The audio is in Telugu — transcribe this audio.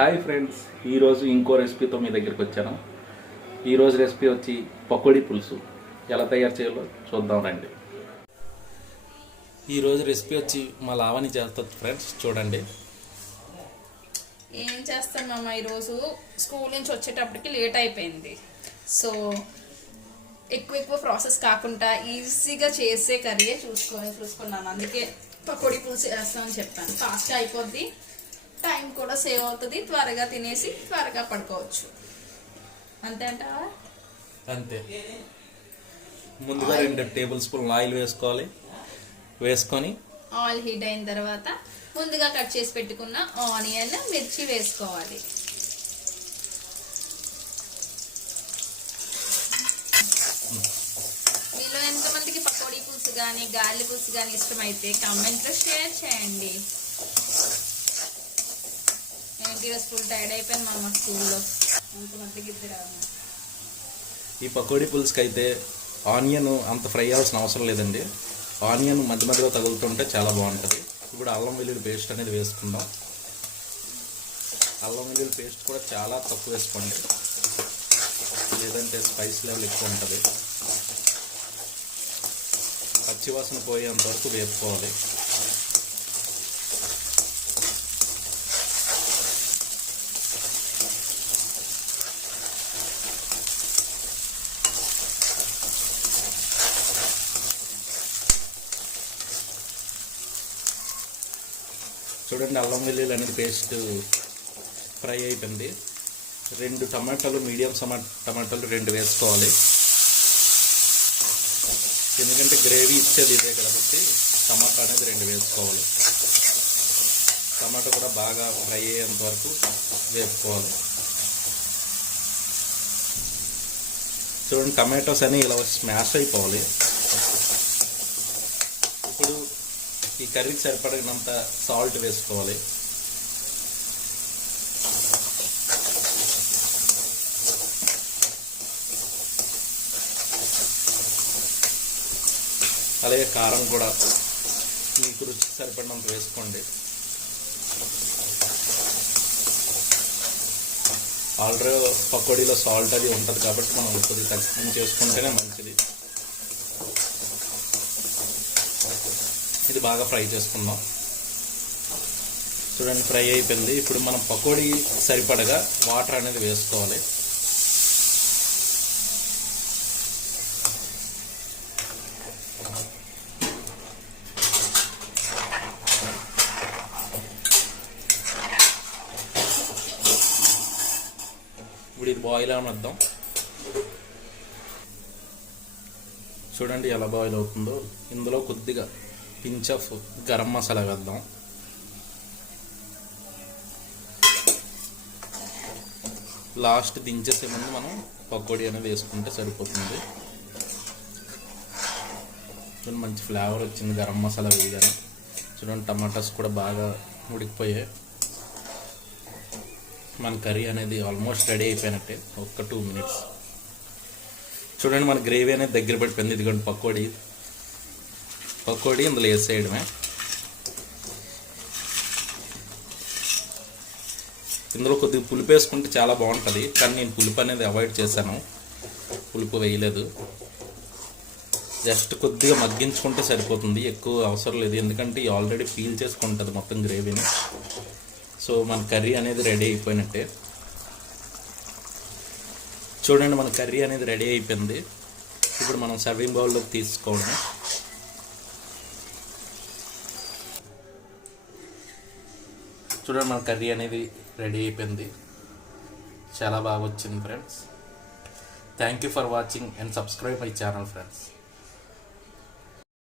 హాయ్ ఫ్రెండ్స్, ఈరోజు ఇంకో రెసిపీతో మీ దగ్గరికి వచ్చాను. ఈరోజు రెసిపీ వచ్చి పకోడీ పులుసు. ఎలా తయారు చేయాలో చూద్దాం రండి. ఈరోజు రెసిపీ వచ్చి మా లావణి చేస్తుంది ఫ్రెండ్స్, చూడండి. ఏం చేస్తామమ్మ, ఈరోజు స్కూల్ నుంచి వచ్చేటప్పటికి లేట్ అయిపోయింది. సో ఎక్కువ ప్రాసెస్ కాకుండా ఈజీగా చేసే కర్రీ చూసుకున్నాను. అందుకే పకోడీ పులుసు చేస్తామని చెప్పాను. ఫాస్ట్గా అయిపోద్ది, టైం కూడా సేవ్ అవుతుంది, త్వరగా తినేసి త్వరగా పడుకోవచ్చు. అంతే అంటావా? అంతే. ముందుగా 2 టేబుల్ స్పూన్ ఆయిల్ వేసుకొని ఆయిల్ హీట్ అయిన తర్వాత ముందుగా కట్ చేసి పెట్టుకున్న ఆనియన్, మిర్చి వేసుకోవాలి. మీలో ఎంతమందికి పకోడీ పులుసు కానీ గాలి పులుసు కానీ ఇష్టమైతే కామెంట్లో షేర్ చేయండి. ఫుల్ టైర్డ్ అయిపోయింది మా స్కూల్లో. ఈ పకోడీ పులుసుకి అయితే ఆనియన్ అంత ఫ్రై అవ్వాల్సిన అవసరం లేదండి. ఆనియన్ మధ్య మధ్యలో తగులుతుంటే చాలా బాగుంటుంది. ఇప్పుడు అల్లం వెల్లుల్లి పేస్ట్ అనేది వేసుకుందాం. అల్లం వెల్లుల్లి పేస్ట్ కూడా చాలా తక్కువ వేసుకోండి, లేదంటే స్పైస్ లెవెల్ ఎక్కువ ఉంటుంది. పచ్చివాసన పోయేంత వరకు వేపుకోవాలి. చూడండి, అల్లం వెల్లుల్లి అనేది పేస్ట్ ఫ్రై అయిపోయింది. 2 టమాటాలు, మీడియం టమాటాలు 2 వేసుకోవాలి. ఎందుకంటే గ్రేవీ ఇచ్చేది ఇదే కాబట్టి టమాటా అనేది 2 వేసుకోవాలి. టమాటా కూడా బాగా ఫ్రై అయ్యేంత వరకు వేపుకోవాలి. చూడండి, టమాటోస్ అని ఇలా స్మాష్ అయిపోవాలి. ఇప్పుడు ఈ కర్రీకి సరిపడినంత సాల్ట్ వేసుకోవాలి. అలాగే కారం కూడా మీకు రుచికి సరిపడినంత వేసుకోండి. ఆల్రెడీ పకోడీలో సాల్ట్ అది ఉంటుంది కాబట్టి మనం కొద్దిగా తగ్గించి చేసుకుంటేనే మంచిది. ఇది బాగా ఫ్రై చేసుకుందాం. చూడండి, ఫ్రై అయిపోయింది. ఇప్పుడు మనం పకోడీ సరిపడగా వాటర్ అనేది వేసుకోవాలి. ఇప్పుడు ఇది బాయిల్ అవనిద్దాం. చూడండి ఎలా బాయిల్ అవుతుందో. ఇందులో కొద్దిగా పించ్ ఆఫ్ గరం మసాలా వేద్దాం. లాస్ట్ దించేసే ముందు మనం పకోడీ అనేది వేసుకుంటే సరిపోతుంది. చూడండి, మంచి ఫ్లేవర్ వచ్చింది గరం మసాలా వేయగానే. చూడండి, టమాటాస్ కూడా బాగా ఉడికిపోయాయి. మన కర్రీ అనేది ఆల్మోస్ట్ రెడీ అయిపోయినట్టే. 2 మినిట్స్. చూడండి, మన గ్రేవీ అనేది దగ్గర పడిపోయింది. ఇదిగోండి పకోడీ ఇందులో వేసేయడమే. ఇందులో కొద్దిగా పులుపు వేసుకుంటే చాలా బాగుంటుంది, కానీ నేను పులుపు అనేది అవాయిడ్ చేశాను. పులుపు వేయలేదు. జస్ట్ కొద్దిగా మగ్గించుకుంటే సరిపోతుంది, ఎక్కువ అవసరం లేదు. ఎందుకంటే ఆల్రెడీ పీల్ చేసుకుంటుంది మొత్తం గ్రేవీని. సో మన కర్రీ అనేది రెడీ అయిపోయినట్టే. చూడండి, మన కర్రీ అనేది రెడీ అయిపోయింది. ఇప్పుడు మనం సర్వింగ్ బౌల్లోకి తీసుకోవడం. చూడండి, మన కర్రీ అనేది రెడీ అయిపోయింది. చాలా బాగా వచ్చింది friends. Thank you for watching and subscribe my channel friends.